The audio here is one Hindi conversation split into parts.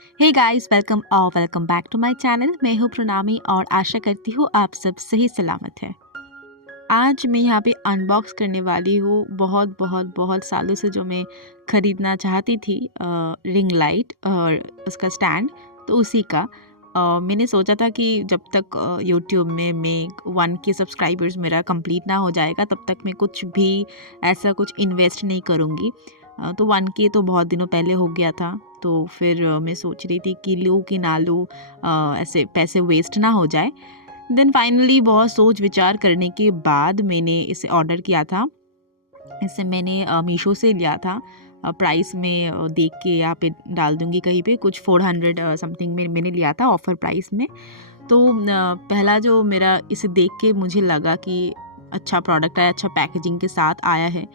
Hey guys, welcome back to my channel. मैं हूँ प्रणामी और आशा करती हूँ आप सब सही सलामत हैं। आज मैं यहाँ पे अनबॉक्स करने वाली हूँ बहुत बहुत बहुत सालों से जो मैं ख़रीदना चाहती थी, रिंग लाइट और उसका स्टैंड। तो उसी का मैंने सोचा था कि जब तक यूट्यूब में मैं 1K सब्सक्राइबर्स मेरा कंप्लीट ना हो जाएगा तब तक मैं कुछ भी ऐसा कुछ इन्वेस्ट नहीं करूँगी। तो 1K तो बहुत दिनों पहले हो गया था। तो फिर मैं सोच रही थी कि लूँ कि ना लूँ, ऐसे पैसे वेस्ट ना हो जाए। देन फाइनली बहुत सोच विचार करने के बाद मैंने इसे ऑर्डर किया था। इसे मैंने मीशो से लिया था। प्राइस में देख के यहाँ पे डाल दूँगी कहीं पे, कुछ 400 समथिंग में मैंने लिया था ऑफ़र प्राइस में। तो पहला जो मेरा इसे देख के मुझे लगा कि अच्छा प्रोडक्ट है, अच्छा पैकेजिंग के साथ आया है।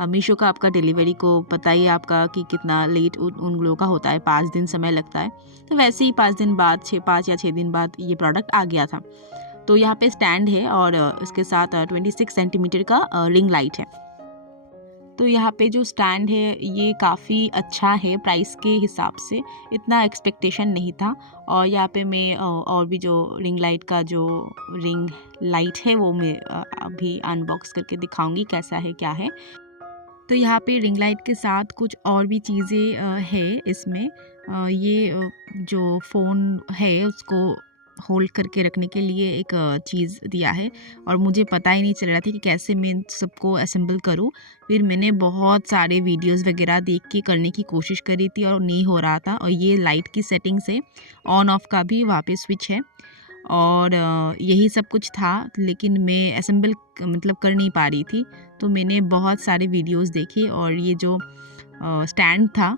मीशो का आपका डिलीवरी को पता ही है आपका कि कितना लेट उन लोगों का होता है, 5 दिन समय लगता है। तो वैसे ही 5 दिन बाद 5 या 6 दिन बाद ये प्रोडक्ट आ गया था। तो यहाँ पे स्टैंड है और इसके साथ 26 सेंटीमीटर का रिंग लाइट है। तो यहाँ पे जो स्टैंड है ये काफ़ी अच्छा है प्राइस के हिसाब से, इतना एक्सपेक्टेशन नहीं था। और यहाँ पे मैं और भी जो रिंग लाइट का जो रिंग लाइट है वो मैं अभी अनबॉक्स करके दिखाऊंगी कैसा है क्या है। तो यहाँ पे रिंग लाइट के साथ कुछ और भी चीज़ें है इसमें। ये जो फ़ोन है उसको होल्ड करके रखने के लिए एक चीज़ दिया है और मुझे पता ही नहीं चल रहा था कि कैसे मैं इन सबको असेंबल करूँ। फिर मैंने बहुत सारे वीडियोस वगैरह देख के करने की कोशिश करी थी और नहीं हो रहा था। और ये लाइट की सेटिंग से ऑन ऑफ का भी वहाँ पे स्विच है और यही सब कुछ था, लेकिन मैं असेंबल मतलब कर नहीं पा रही थी। तो मैंने बहुत सारे वीडियोस देखे और ये जो स्टैंड था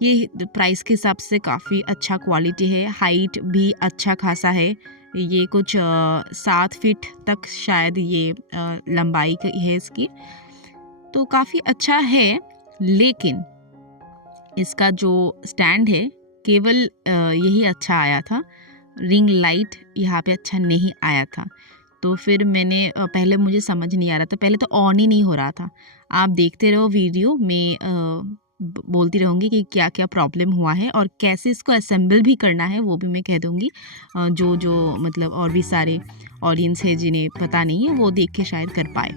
ये प्राइस के हिसाब से काफ़ी अच्छा क्वालिटी है, हाइट भी अच्छा खासा है। ये कुछ 7 फीट तक शायद ये लंबाई है इसकी। तो काफ़ी अच्छा है, लेकिन इसका जो स्टैंड है केवल यही अच्छा आया था। रिंग लाइट यहाँ पे अच्छा नहीं आया था। तो फिर मैंने पहले मुझे समझ नहीं आ रहा था, पहले तो ऑन ही नहीं हो रहा था। आप देखते रहो वीडियो में, बोलती रहूँगी कि क्या क्या प्रॉब्लम हुआ है और कैसे इसको असेंबल भी करना है वो भी मैं कह दूँगी। जो जो मतलब और भी सारे ऑडियंस है जिन्हें पता नहीं है वो देख के शायद कर पाए।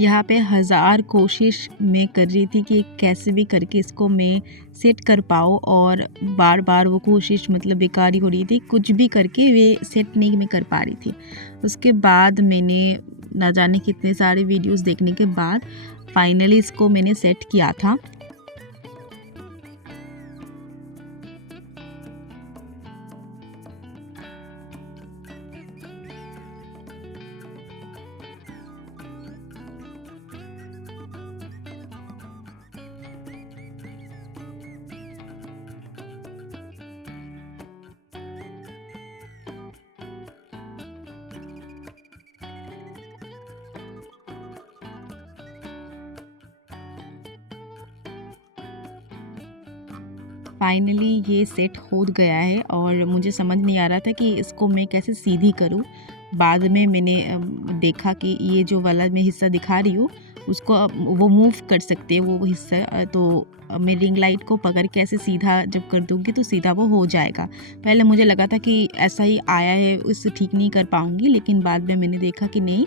यहाँ पे हज़ार कोशिश मैं कर रही थी कि कैसे भी करके इसको मैं सेट कर पाऊँ और बार बार वो कोशिश मतलब बेकार ही हो रही थी, कुछ भी करके वे सेट नहीं मैं कर पा रही थी। उसके बाद मैंने ना जाने कितने सारे वीडियोस देखने के बाद फाइनली इसको मैंने सेट किया था। फाइनली ये सेट हो गया है और मुझे समझ नहीं आ रहा था कि इसको मैं कैसे सीधी करूं। बाद में मैंने देखा कि ये जो वाला मैं हिस्सा दिखा रही हूँ उसको वो मूव कर सकते हैं वो हिस्सा। तो मैं रिंग लाइट को पकड़ के ऐसे सीधा जब कर दूँगी तो सीधा वो हो जाएगा। पहले मुझे लगा था कि ऐसा ही आया है, उससे ठीक नहीं कर पाऊँगी, लेकिन बाद में मैंने देखा कि नहीं,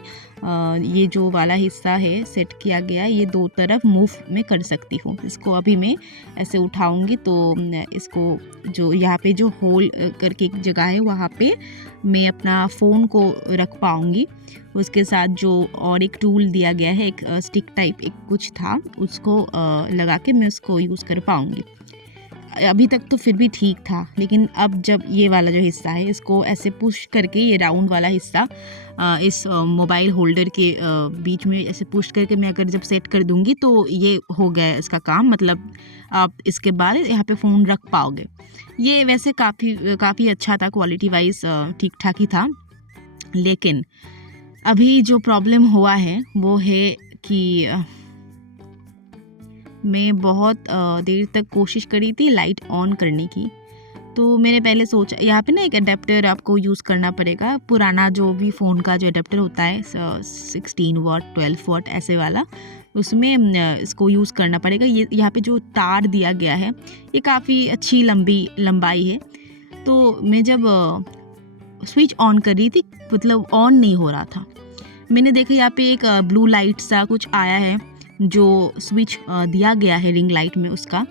ये जो वाला हिस्सा है सेट किया गया, ये 2 तरफ मूव मैं कर सकती हूँ। इसको अभी मैं ऐसे उठाऊँगी तो इसको जो यहाँ पे जो होल करके एक जगह है वहाँ पे मैं अपना फ़ोन को रख पाऊँगी। उसके साथ जो और एक टूल दिया गया है, एक स्टिक टाइप एक कुछ था, उसको लगा के मैं उसको यूज़ कर पाऊँगी। अभी तक तो फिर भी ठीक था, लेकिन अब जब ये वाला जो हिस्सा है इसको ऐसे पुश करके, ये राउंड वाला हिस्सा इस मोबाइल होल्डर के बीच में ऐसे पुश करके मैं अगर जब सेट कर दूँगी तो ये हो गया इसका काम। मतलब आप इसके बाद यहाँ पे फ़ोन रख पाओगे। ये वैसे काफ़ी अच्छा था, क्वालिटी वाइज़ ठीक-ठाक ही था। लेकिन अभी जो प्रॉब्लम हुआ है वो है कि मैं बहुत देर तक कोशिश करी थी लाइट ऑन करने की। तो मैंने पहले सोचा यहाँ पे ना एक अडेप्टर आपको यूज़ करना पड़ेगा, पुराना जो भी फ़ोन का जो अडेप्टर होता है 16 वाट 12 वाट ऐसे वाला, उसमें इसको यूज़ करना पड़ेगा। ये यहाँ पे जो तार दिया गया है ये काफ़ी अच्छी लंबाई है। तो मैं जब स्विच ऑन कर रही थी, मतलब ऑन नहीं हो रहा था। मैंने देखा यहाँ पे एक ब्लू लाइट सा कुछ आया है जो स्विच दिया गया है रिंग लाइट में उसका।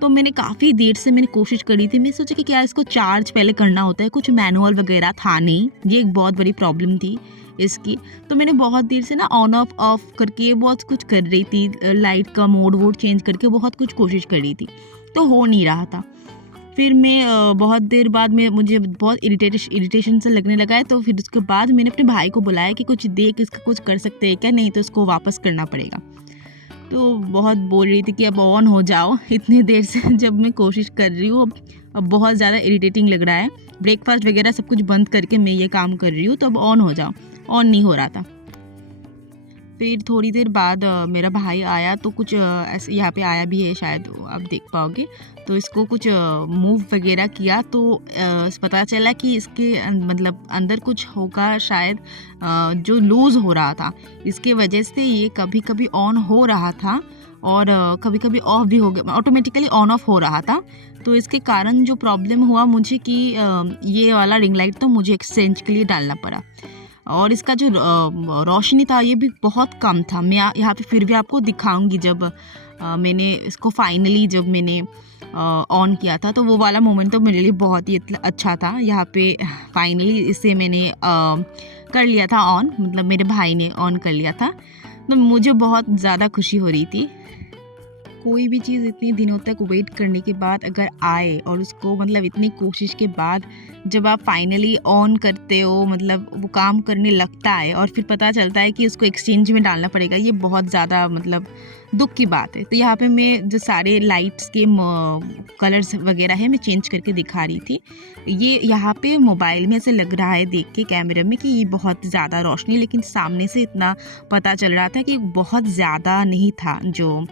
तो मैंने काफ़ी देर से मैंने कोशिश करी थी, मैं सोचा कि क्या इसको चार्ज पहले करना होता है, कुछ मैनुअल वगैरह था नहीं, ये एक बहुत बड़ी प्रॉब्लम थी इसकी। तो मैंने बहुत देर से ना ऑन ऑफ करके बहुत कुछ कर रही थी, लाइट का मोड चेंज करके बहुत कुछ कोशिश कर रही थी, तो हो नहीं रहा था। फिर मैं बहुत देर बाद में मुझे बहुत इरिटेशन से लगने लगा है। तो फिर उसके बाद मैंने अपने भाई को बुलाया कि कुछ देख, इसका कुछ कर सकते हैं क्या, नहीं तो इसको वापस करना पड़ेगा। तो बहुत बोल रही थी कि अब ऑन हो जाओ, इतनी देर से जब मैं कोशिश कर रही हूँ, अब बहुत ज़्यादा इरिटेटिंग लग रहा है, ब्रेकफास्ट वगैरह सब कुछ बंद करके मैं ये काम कर रही हूँ, तो अब ऑन हो जाओ। ऑन नहीं हो रहा था। फिर थोड़ी देर बाद मेरा भाई आया, तो कुछ ऐसे यहाँ पे आया भी है शायद, आप देख पाओगे। तो इसको कुछ मूव वगैरह किया तो पता चला कि इसके मतलब अंदर कुछ होगा शायद, जो लूज़ हो रहा था, इसके वजह से ये कभी कभी ऑन हो रहा था और कभी कभी ऑफ भी हो गया, ऑटोमेटिकली ऑन ऑफ हो रहा था। तो इसके कारण जो प्रॉब्लम हुआ मुझे कि ये वाला रिंग लाइट तो मुझे एक्सचेंज के लिए डालना पड़ा। और इसका जो रोशनी था ये भी बहुत कम था। मैं यहाँ पे फिर भी आपको दिखाऊंगी जब मैंने इसको फाइनली जब मैंने ऑन किया था, तो वो वाला मोमेंट तो मेरे लिए बहुत ही अच्छा था। यहाँ पे फाइनली इसे मैंने कर लिया था ऑन, मतलब मेरे भाई ने ऑन कर लिया था, तो मुझे बहुत ज़्यादा खुशी हो रही थी। कोई भी चीज़ इतने दिनों तक वेट करने के बाद अगर आए और उसको मतलब इतनी कोशिश के बाद जब आप फाइनली ऑन करते हो, मतलब वो काम करने लगता है और फिर पता चलता है कि उसको एक्सचेंज में डालना पड़ेगा, ये बहुत ज़्यादा मतलब दुख की बात है। तो यहाँ पे मैं जो सारे लाइट्स के कलर्स वगैरह है मैं चेंज करके दिखा रही थी। ये यहाँ पे मोबाइल में ऐसे लग रहा है देख के कैमरे में कि ये बहुत ज़्यादा रोशनी, लेकिन सामने से इतना पता चल रहा था कि बहुत ज़्यादा नहीं था। जो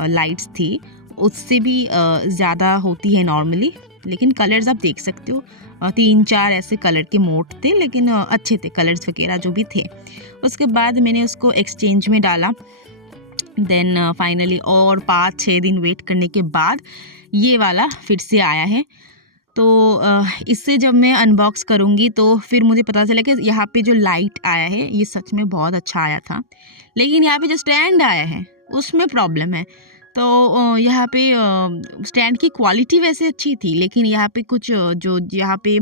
लाइट्स थी उससे भी ज़्यादा होती है नॉर्मली, लेकिन कलर्स आप देख सकते हो 3-4 ऐसे कलर के मोड थे, लेकिन अच्छे थे कलर्स वगैरह जो भी थे। उसके बाद मैंने उसको एक्सचेंज में डाला। देन फाइनली और 5-6 दिन वेट करने के बाद ये वाला फिर से आया है। तो इससे जब मैं अनबॉक्स करूँगी तो फिर मुझे पता चला कि यहाँ पे जो लाइट आया है ये सच में बहुत अच्छा आया था, लेकिन यहाँ पे जो स्टैंड आया है उसमें प्रॉब्लम है। तो यहाँ पे स्टैंड की क्वालिटी वैसे अच्छी थी, लेकिन यहाँ पे कुछ जो यहाँ पे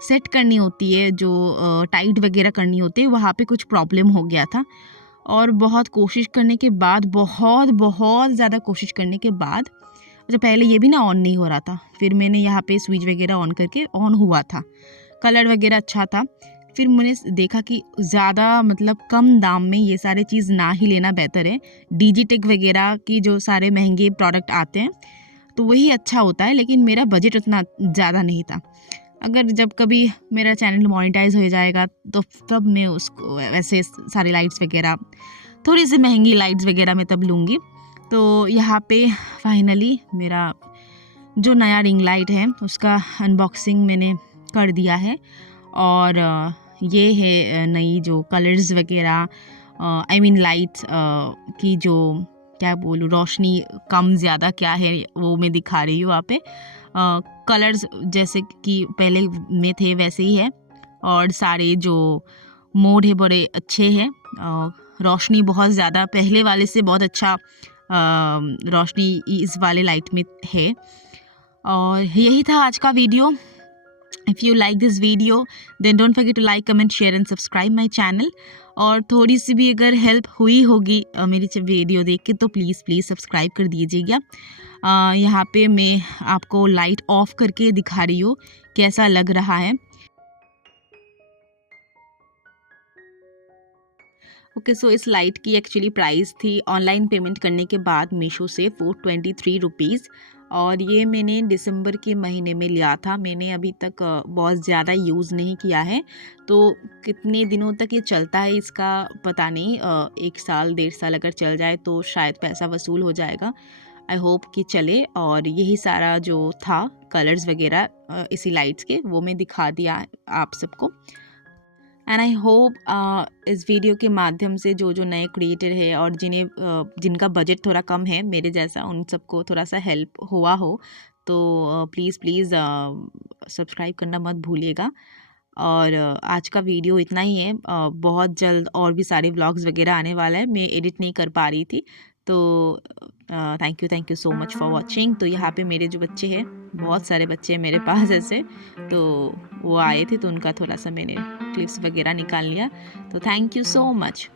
सेट करनी होती है, जो टाइट वगैरह करनी होती है, वहाँ पे कुछ प्रॉब्लम हो गया था। और बहुत कोशिश करने के बाद, बहुत ज़्यादा कोशिश करने के बाद, अच्छा पहले ये भी ना ऑन नहीं हो रहा था, फिर मैंने यहाँ पे स्विच वगैरह ऑन करके ऑन हुआ था, कलर वगैरह अच्छा था। फिर मैंने देखा कि ज़्यादा मतलब कम दाम में ये सारे चीज़ ना ही लेना बेहतर है। डिजिटेक वगैरह की जो सारे महंगे प्रोडक्ट आते हैं तो वही अच्छा होता है, लेकिन मेरा बजट उतना ज़्यादा नहीं था। अगर जब कभी मेरा चैनल मोनेटाइज हो जाएगा तो तब मैं उसको वैसे सारी लाइट्स वगैरह, थोड़ी सी महंगी लाइट्स वगैरह मैं तब लूँगी। तो यहाँ पे फाइनली मेरा जो नया रिंग लाइट है उसका अनबॉक्सिंग मैंने कर दिया है। और ये है नई जो कलर्स वगैरह आई मीन लाइट्स की जो क्या बोलूँ, रोशनी कम ज़्यादा क्या है वो मैं दिखा रही हूँ वहाँ पे। कलर्स जैसे कि पहले में थे वैसे ही है, और सारे जो मोड है बड़े अच्छे हैं। रोशनी बहुत ज़्यादा पहले वाले से बहुत अच्छा रोशनी इस वाले लाइट में है। और यही था आज का video. If you like this video then don't forget to like, comment, share and subscribe my channel. और थोड़ी सी भी अगर हेल्प हुई होगी मेरी वीडियो देख के तो प्लीज़ प्लीज़ सब्सक्राइब कर दीजिएगा। यहाँ पे मैं आपको लाइट ऑफ करके दिखा रही हूँ कैसा लग रहा है। ओके, सो इस लाइट की एक्चुअली प्राइस थी ऑनलाइन पेमेंट करने के बाद मीशो से 423 रुपीज़, और ये मैंने दिसंबर के महीने में लिया था। मैंने अभी तक बहुत ज़्यादा यूज़ नहीं किया है, तो कितने दिनों तक ये चलता है इसका पता नहीं। 1 साल 1.5 साल अगर चल जाए तो शायद पैसा वसूल हो जाएगा। आई होप कि चले। और यही सारा जो था कलर्स वगैरह इसी लाइट्स के वो मैं दिखा दिया आप सबको। एंड आई होप इस वीडियो के माध्यम से जो जो नए क्रिएटर है और जिनका बजट थोड़ा कम है मेरे जैसा, उन सबको थोड़ा सा हेल्प हुआ हो। तो प्लीज़ प्लीज़ सब्सक्राइब करना मत भूलिएगा। और आज का वीडियो इतना ही है। बहुत जल्द और भी सारे व्लॉग्स वगैरह आने वाला है, मैं एडिट नहीं कर पा रही थी। तो thank you so much for watching. तो यहाँ पे मेरे जो बच्चे हैं, बहुत सारे बच्चे हैं मेरे पास ऐसे, तो वो आए थे तो उनका थोड़ा सा मैंने क्लिप्स वगैरह निकाल लिया। तो थैंक यू सो मच।